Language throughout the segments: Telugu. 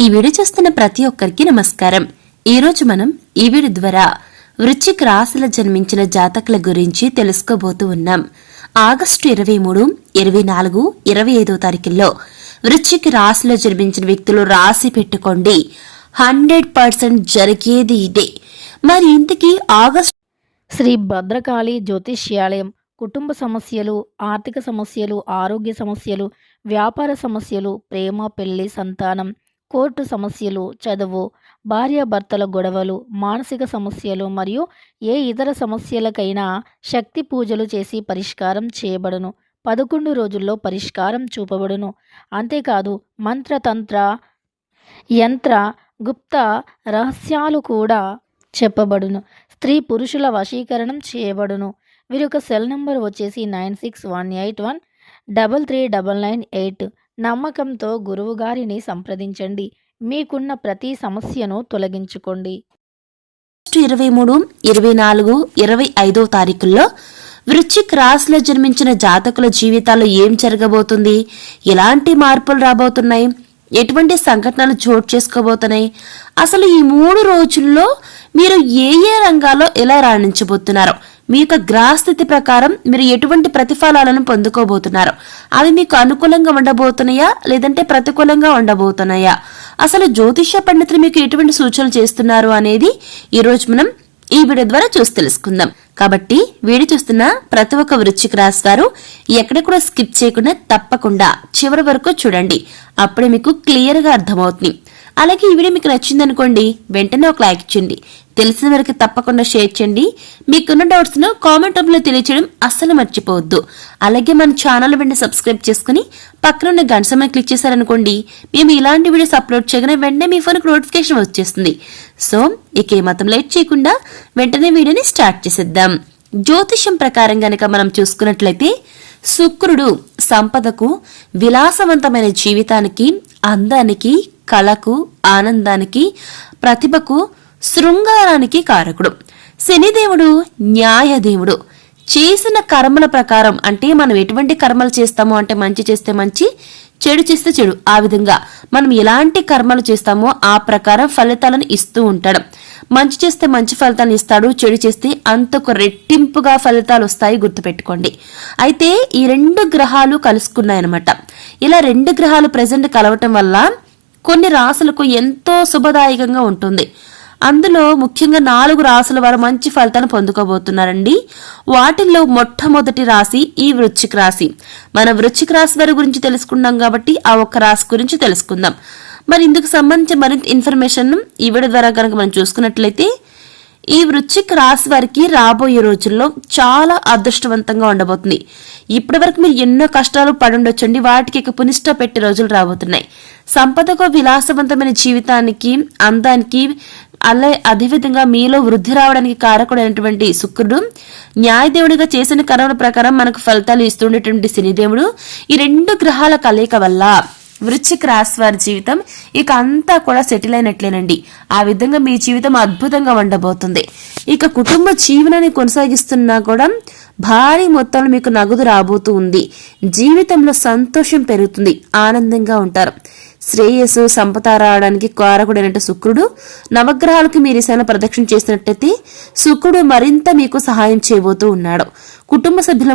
ఈ వీడియో చూస్తున్న ప్రతి ఒక్కరికి నమస్కారం. ఈరోజు మనం ఈ వీడియో ద్వారా వృశ్చిక రాశిలో జన్మించిన జాతకుల గురించి తెలుసుకోబోతూ ఉన్నాం. ఆగస్టు 23, 24, 25 తారీఖుల్లో వృశ్చిక రాశిలో జన్మించిన వ్యక్తులు రాశి పెట్టుకోండి. 100% జరిగేది ఇదే. మరి ఇంతకీ ఆగస్టు శ్రీ భద్రకాళి జ్యోతిష్యాలయం కుటుంబ సమస్యలు, ఆర్థిక సమస్యలు, ఆరోగ్య సమస్యలు, వ్యాపార సమస్యలు, ప్రేమ, పెళ్లి, సంతానం, కోర్టు సమస్యలు, చదువు, భార్యాభర్తల గొడవలు, మానసిక సమస్యలు మరియు ఏ ఇతర సమస్యలకైనా శక్తి పూజలు చేసి పరిష్కారం చేయబడును. 11 రోజుల్లో పరిష్కారం చూపబడును. అంతేకాదు మంత్రతంత్ర యంత్ర గుప్త రహస్యాలు కూడా చెప్పబడును. స్త్రీ పురుషుల వశీకరణం చేయబడును. వీరి యొక్క సెల్ నంబర్ వచ్చేసి 9618133998. నమ్మకంతో గురువుగారిని సంప్రదించండి. మీకున్న ప్రతి సమస్యను తొలగించుకోండి. 23, 24, 25 తారీఖుల్లో వృశ్చిక రాశిలో జన్మించిన జాతకుల జీవితాల్లో ఏం జరగబోతుంది, ఎలాంటి మార్పులు రాబోతున్నాయి, ఎటువంటి సంఘటనలు చోటు చేసుకోబోతున్నాయి, అసలు ఈ 3 రోజుల్లో మీరు ఏ ఏ రంగాల్లో ఎలా రాణించబోతున్నారు, మీ యొక్క గ్రహస్థితి ప్రకారం మీరు ఎటువంటి ప్రతిఫలాలను పొందుకోబోతున్నారు, అవి మీకు అనుకూలంగా ఉండబోతున్నాయా లేదంటే ప్రతికూలంగా ఉండబోతున్నాయా, అసలు జ్యోతిష్య పండితులు మీకు ఎటువంటి సూచనలు చేస్తున్నారు అనేది ఈ రోజు మనం ఈ వీడియో ద్వారా చూసి తెలుసుకుందాం. కాబట్టి వీడియో చూస్తున్న ప్రతి ఒక్క వృశ్చిక రాశి వారు ఎక్కడ కూడా స్కిప్ చేయకుండా తప్పకుండా చివరి వరకు చూడండి. అప్పుడే మీకు క్లియర్ గా అర్థమవుతుంది. అలాగే ఈ వీడియో మీకు నచ్చిందనుకోండి, వెంటనే ఒక లైక్ చేయండి. తెలిసిన వరకు తప్పకుండా షేర్ చేయండి. మీకున్న డౌట్స్ ను కామెంట్ రూపంలో తెలియచేయడం అస్సలు మర్చిపోవద్దు. అలాగే మన ఛానల్ వెంటనే సబ్స్క్రైబ్ చేసుకుని పక్కన ఉన్న గంట సమయం క్లిక్ చేశారనుకోండి, మేము ఇలాంటి వీడియోస్ అప్లోడ్ చేయగానే వెంటనే మీ ఫోన్కి నోటిఫికేషన్ వచ్చేస్తుంది. సో ఇక ఏమాత్రం లేట్ చేయకుండా వెంటనే వీడియోని స్టార్ట్ చేసేద్దాం. జ్యోతిష్యం ప్రకారం గనక మనం చూసుకున్నట్లయితే శుక్రుడు సంపదకు, విలాసవంతమైన జీవితానికి, అందానికి, కళకు, ఆనందానికి, ప్రతిభకు, శృంగారానికి కారకుడు. శనిదేవుడు న్యాయదేవుడు. చేసిన కర్మల ప్రకారం, అంటే మనం ఎటువంటి కర్మలు చేస్తామో, అంటే మంచి చేస్తే మంచి, చెడు చేస్తే చెడు, ఆ విధంగా మనం ఎలాంటి కర్మలు చేస్తామో ఆ ప్రకారం ఫలితాలను ఇస్తూ ఉంటాడు. మంచి చేస్తే మంచి ఫలితాన్ని ఇస్తాడు, చెడు చేస్తే అంతకు రెట్టింపుగా ఫలితాలు వస్తాయి, గుర్తుపెట్టుకోండి. అయితే ఈ 2 గ్రహాలు కలుసుకున్నాయన్నమాట. ఇలా 2 గ్రహాలు ప్రెజెంట్ కలవటం వల్ల కొన్ని రాశులకు ఎంతో శుభదాయకంగా ఉంటుంది. అందులో ముఖ్యంగా 4 రాశుల వారు మంచి ఫలితాలను పొందుకోబోతున్నారండి. వాటిల్లో మొట్టమొదటి రాశి ఈ వృశ్చిక రాశి. మన వృశ్చిక రాశి వారి గురించి తెలుసుకున్నాం కాబట్టి ఆ ఒక్క రాశి గురించి తెలుసుకుందాం. మరి ఇందుకు సంబంధించి మరింత ఇన్ఫర్మేషన్ ఈ వీడియో ద్వారా కనుక మనం చూసుకున్నట్లయితే, ఈ వృశ్చిక రాశి వారికి రాబోయే రోజుల్లో చాలా అదృష్టవంతంగా ఉండబోతుంది. ఇప్పటి వరకు మీరు ఎన్నో కష్టాలు పడుండొచ్చండి, వాటికి ఇక పునిష్ట పెట్టే రోజులు రాబోతున్నాయి. సంపదకు, విలాసవంతమైన జీవితానికి, అందానికి, అదేవిధంగా మీలో వృద్ధి రావడానికి కారకుడైనటువంటి శుక్రుడు, న్యాయదేవుడిగా చేసిన కర్మల ప్రకారం మనకు ఫలితాలు ఇస్తుండేటువంటి శనిదేవుడు, ఈ 2 గ్రహాల కలయిక వల్ల వృశ్చిక రాశి వారి జీవితం ఇక అంతా కూడా సెటిల్ అయినట్లేనండి. ఆ విధంగా మీ జీవితం అద్భుతంగా ఉండబోతుంది. ఇక కుటుంబ జీవనాన్ని కొనసాగిస్తున్నా కూడా భారీ మొత్తంలో మీకు నగదు రాబోతూ ఉంది. జీవితంలో సంతోషం పెరుగుతుంది, ఆనందంగా ఉంటారు. శ్రేయస్సు, సంపద రావడానికి కారకుడైన శుక్రుడు, నవగ్రహాలకు మీరు ఈశాన్య ప్రదక్షిణ చేసినట్టయితే శుక్రుడు మరింత మీకు సహాయం చేయబోతూ ఉన్నాడు. కుటుంబ సభ్యుల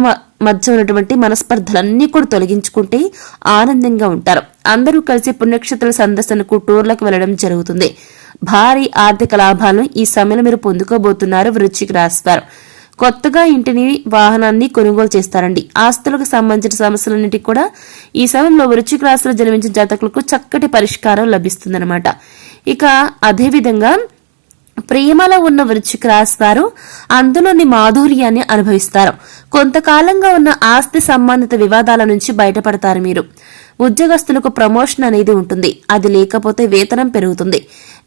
మధ్య ఉన్నటువంటి మనస్పర్ధలన్నీ కూడా తొలగించుకుంటే ఆనందంగా ఉంటారు. అందరూ కలిసి పుణ్యక్షేత్రాల సందర్శనకు, టూర్లకు వెళ్లడం జరుగుతుంది. భారీ ఆర్థిక లాభాలను ఈ సమయంలో మీరు పొందుకోబోతున్నారు వృశ్చిక రాశి వారు. కొత్తగా ఇంటిని, వాహనాన్ని కొనుగోలు చేస్తారండి. ఆస్తులకు సంబంధించిన సమస్యలన్నిటికీ కూడా ఈ సమయంలో వృశ్చిక రాశిలో జన్మించిన జాతకులకు చక్కటి పరిష్కారం లభిస్తుందన్నమాట. ఇక అదేవిధంగా ప్రేమలో ఉన్న వృశ్చిక రాశి వారు అందులోని మాధుర్యాన్ని అనుభవిస్తారు. కొంతకాలంగా ఉన్న ఆస్తి సంబంధిత వివాదాల నుంచి బయటపడతారు మీరు. ఉద్యోగస్తులకు ప్రమోషన్ అనేది ఉంటుంది, అది లేకపోతే వేతనం పెరుగుతుంది.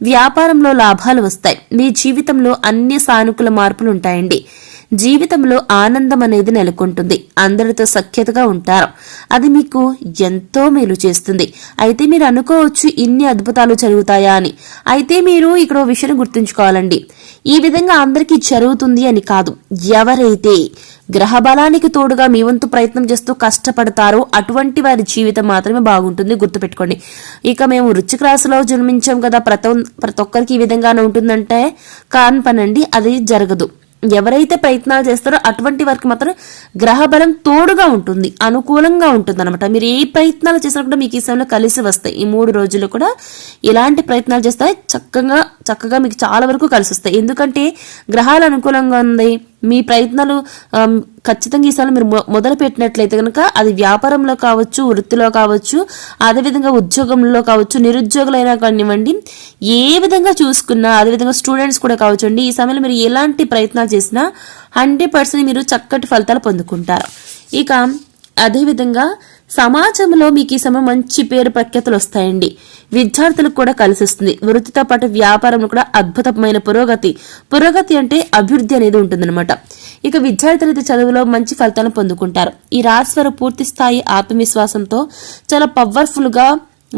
వ్యాపారంలో లాభాలు వస్తాయి. మీ జీవితంలో అన్ని సానుకూల మార్పులు ఉంటాయండి. జీవితంలో ఆనందం అనేది నెలకొంటుంది, అందరితో సఖ్యతగా ఉంటారు. అది మీకు ఎంతో మేలు చేస్తుంది. అయితే మీరు అనుకోవచ్చు ఇన్ని అద్భుతాలు జరుగుతాయా అని. అయితే మీరు ఇక్కడ ఓ విషయం గుర్తుంచుకోవాలండి. ఈ విధంగా అందరికీ జరుగుతుంది అని కాదు. ఎవరైతే గ్రహ బలానికి తోడుగా మీ వంతు ప్రయత్నం చేస్తూ కష్టపడతారో అటువంటి వారి జీవితం మాత్రమే బాగుంటుంది, గుర్తుపెట్టుకోండి. ఇక మేము వృశ్చిక రాశిలో జన్మించాం కదా, ప్రతి ఒక్కరికి ఈ విధంగానే ఉంటుందంటే కాని పనండి, అది జరగదు. ఎవరైతే ప్రయత్నాలు చేస్తారో అటువంటి వారికి మాత్రం గ్రహ బలం తోడుగా ఉంటుంది, అనుకూలంగా ఉంటుంది అనమాట. మీరు ఏ ప్రయత్నాలు చేసినా కూడా మీకు ఈ సమయంలో కలిసి వస్తాయి. ఈ 3 రోజులు కూడా ఇలాంటి ప్రయత్నాలు చేస్తే చక్కగా మీకు చాలా వరకు కలిసి వస్తాయి. ఎందుకంటే గ్రహాలు అనుకూలంగా ఉంది. మీ ప్రయత్నాలు ఖచ్చితంగా ఈసారి మీరు మొదలు పెట్టినట్లయితే కనుక అది వ్యాపారంలో కావచ్చు, వృత్తిలో కావచ్చు, అదేవిధంగా ఉద్యోగంలో కావచ్చు, నిరుద్యోగులైనా కానివ్వండి, ఏ విధంగా చూసుకున్నా, అదేవిధంగా స్టూడెంట్స్ కూడా కావచ్చు అండి, ఈ సమయంలో మీరు ఎలాంటి ప్రయత్నాలు చేసినా 100% మీరు చక్కటి ఫలితాలు పొందుకుంటారు. ఇక అదేవిధంగా సమాజంలో మీకు ఈ సమయం మంచి పేరు ప్రఖ్యాతులు వస్తాయండి. విద్యార్థులకు కూడా కలిసి వస్తుంది. వృత్తితో పాటు వ్యాపారంలో కూడా అద్భుతమైన పురోగతి అంటే అభివృద్ధి అనేది ఉంటుందన్నమాట. ఇక విద్యార్థులు అయితే చదువులో మంచి ఫలితాలను పొందుకుంటారు. ఈ రాశి వారు పూర్తి స్థాయి ఆత్మవిశ్వాసంతో చాలా పవర్ఫుల్ గా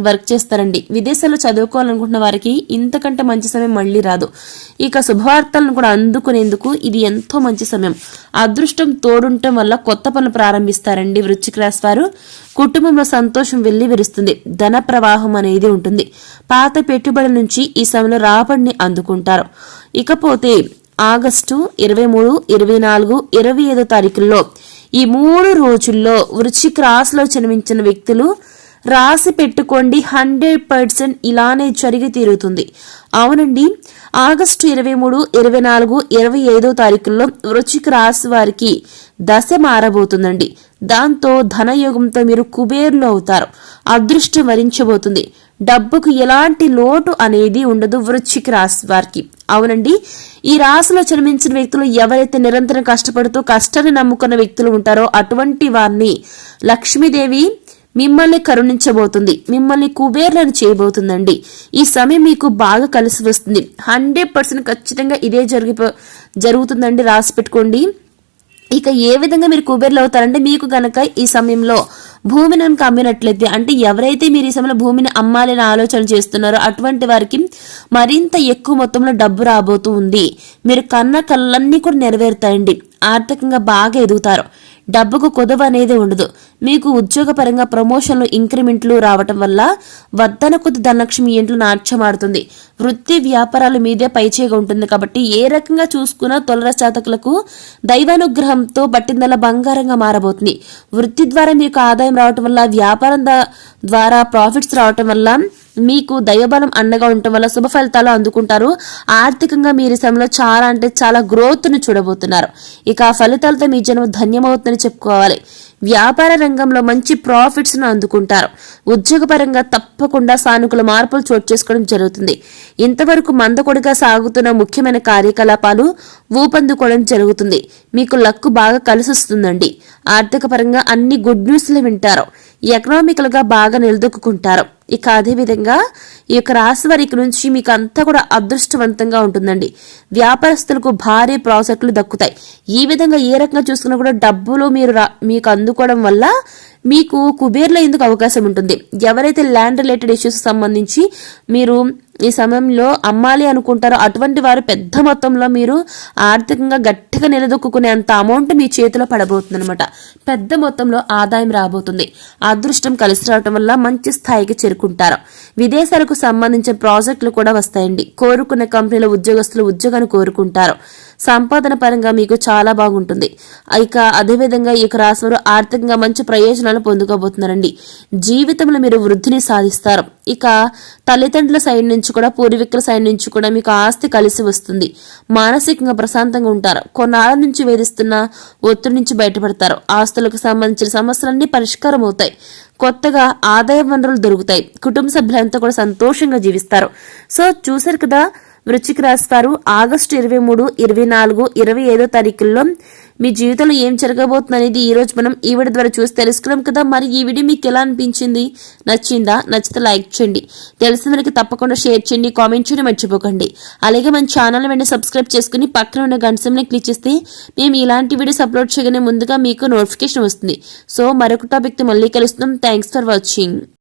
వర్క్ చేస్తారండి. విదేశాల్లో చదువుకోవాలనుకుంటున్న వారికి ఇంతకంటే మంచి సమయం మళ్ళీ రాదు. ఇక శుభవార్తలను కూడా అందుకునేందుకు ఇది ఎంతో మంచి సమయం. అదృష్టం తోడుండటం వల్ల కొత్త పనులు ప్రారంభిస్తారండి వృశ్చిక రాశి వారు. కుటుంబంలో సంతోషం వెళ్లి విరుస్తుంది. ధన ప్రవాహం అనేది ఉంటుంది. పాత పెట్టుబడుల నుంచి ఈ సమయంలో రాబడిని అందుకుంటారు. ఇకపోతే ఆగస్టు 23, 24, 25 తారీఖుల్లో ఈ 3 రోజుల్లో వృశ్చిక రాశిలో జన్మించిన వ్యక్తులు రాసి పెట్టుకోండి, 100% ఇలానే జరిగి తీరుతుంది. అవునండి, ఆగస్టు 23, 24, 25 తారీఖుల్లో వృశ్చిక రాశి వారికి దశ మారబోతుందండి. దాంతో ధనయోగంతో మీరు కుబేరులు అవుతారు. అదృష్టం వరించబోతుంది. డబ్బుకు ఎలాంటి లోటు అనేది ఉండదు వృశ్చిక రాశి వారికి. అవునండి, ఈ రాశిలో జన్మించిన వ్యక్తులు ఎవరైతే నిరంతరం కష్టపడుతూ కష్టాన్ని నమ్ముకున్న వ్యక్తులు ఉంటారో అటువంటి వారిని లక్ష్మీదేవి మిమ్మల్ని కరుణించబోతుంది, మిమ్మల్ని కుబేర్లను చేయబోతుందండి. ఈ సమయం మీకు బాగా కలిసి వస్తుంది. 100% ఖచ్చితంగా ఇదే జరుగుతుందండి, రాసి పెట్టుకోండి. ఇక ఏ విధంగా మీరు కుబేర్లు అవుతారంటే, మీకు గనక ఈ సమయంలో భూమిని అమ్మినట్లయితే, అంటే ఎవరైతే మీరు ఈ సమయంలో భూమిని అమ్మాలని ఆలోచన చేస్తున్నారో అటువంటి వారికి మరింత ఎక్కువ మొత్తంలో డబ్బు రాబోతూ ఉంది. మీరు కన్న కళ్ళన్నీ కూడా నెరవేరుతాయండి. ఆర్థికంగా బాగా ఎదుగుతారు. డబ్బుకు కొదవ అనేది ఉండదు. మీకు ఉద్యోగపరంగా ప్రమోషన్లు, ఇంక్రిమెంట్లు రావటం వల్ల వద్దన కొద్ది ధనలక్ష్మి ఇంట్లో నాట్యమాడుతుంది. వృత్తి వ్యాపారాల మీదే పైచేగా ఉంటుంది. కాబట్టి ఏ రకంగా చూసుకున్నా తొలర జాతకులకు దైవానుగ్రహంతో బట్టిందల బంగారంగా మారబోతుంది. వృత్తి ద్వారా మీకు ఆదాయం రావటం వల్ల, వ్యాపారం ద్వారా ప్రాఫిట్స్ రావటం వల్ల, మీకు దైవబలం అండగా ఉండటం వల్ల శుభ ఫలితాలు అందుకుంటారు. ఆర్థికంగా మీరు ఈ సమయంలో చాలా అంటే చాలా గ్రోత్ ను చూడబోతున్నారు. ఇక ఆ ఫలితాలతో మీ జన్మ ధన్యమవుతుందని చెప్పుకోవాలి. వ్యాపార రంగంలో మంచి ప్రాఫిట్స్ ను అందుకుంటారు. ఉద్యోగపరంగా తప్పకుండా సానుకూల మార్పులు చోటు చేసుకోవడం జరుగుతుంది. ఇంతవరకు మందకొడిగా సాగుతున్న ముఖ్యమైన కార్యకలాపాలు ఊపందుకోవడం జరుగుతుంది. మీకు లక్కు బాగా కలిసి వస్తుందండి. ఆర్థిక పరంగా అన్ని గుడ్ న్యూస్లు వింటారు. ఎకనామికల్ గా బాగా నిలదొక్కుంటారు. ఇక అదే విధంగా ఈ యొక్క రాశి వారికి నుంచి మీకు అంతా కూడా అదృష్టవంతంగా ఉంటుందండి. వ్యాపారస్తులకు భారీ ప్రాజెక్టులు దక్కుతాయి. ఈ విధంగా ఏ రకంగా చూసుకున్నా కూడా డబ్బులు మీకు అందుకోవడం వల్ల మీకు కుబేర్లో ఎందుకు అవకాశం ఉంటుంది. ఎవరైతే ల్యాండ్ రిలేటెడ్ ఇష్యూస్ సంబంధించి మీరు ఈ సమయంలో అమ్మాలి అనుకుంటారో అటువంటి వారు పెద్ద మొత్తంలో మీరు ఆర్థికంగా గట్టిగా నిలదొక్కునే అంత అమౌంట్ మీ చేతిలో పడబోతుంది అనమాట. పెద్ద మొత్తంలో ఆదాయం రాబోతుంది. అదృష్టం కలిసి రావటం వల్ల మంచి స్థాయికి చేరుకుంటారు. విదేశాలకు సంబంధించిన ప్రాజెక్టులు కూడా వస్తాయండి. కోరుకున్న కంపెనీల ఉద్యోగస్తులు ఉద్యోగాన్ని కోరుకుంటారు. సంపాదన పరంగా మీకు చాలా బాగుంటుంది. ఇక అదేవిధంగా ఈ రాశివారు ఆర్థికంగా మంచి ప్రయోజనాలు పొందుకోబోతున్నారండి. జీవితంలో మీరు వృద్ధిని సాధిస్తారు. ఇక తల్లిదండ్రుల సైడ్ నుంచి కూడా, పూర్వీకుల సైడ్ నుంచి కూడా మీకు ఆస్తి కలిసి వస్తుంది. మానసికంగా ప్రశాంతంగా ఉంటారు. కొన్నాళ్ళ నుంచి వేధిస్తున్న ఒత్తిడి నుంచి బయటపడతారు. ఆస్తులకు సంబంధించిన సమస్యలన్నీ పరిష్కారం అవుతాయి. కొత్తగా ఆదాయ వనరులు దొరుకుతాయి. కుటుంబ సభ్యులంతా కూడా సంతోషంగా జీవిస్తారు. సో చూసారు కదా, వృశ్చిక రాశి వారు ఆగస్టు 23, 24, 25 తారీఖుల్లో మీ జీవితంలో ఏం జరగబోతుంది అనేది ఈ రోజు మనం ఈ వీడియో ద్వారా చూసి తెలుసుకున్నాం కదా. మరి ఈ వీడియో మీకు ఎలా అనిపించింది? నచ్చిందా? నచ్చితే లైక్ చేయండి, తెలిసిన మనకి తప్పకుండా షేర్ చేయండి, కామెంట్ చేయడం మర్చిపోకండి. అలాగే మన ఛానల్ వెంటనే సబ్స్క్రైబ్ చేసుకుని పక్కన ఉన్న గంట సింబల్ని క్లిక్ చేస్తే మేము ఇలాంటి వీడియోస్ అప్లోడ్ చేయగానే ముందుగా మీకు నోటిఫికేషన్ వస్తుంది. సో మరొక టాపిక్తో మళ్ళీ కలుస్తున్నాం. Thanks for watching.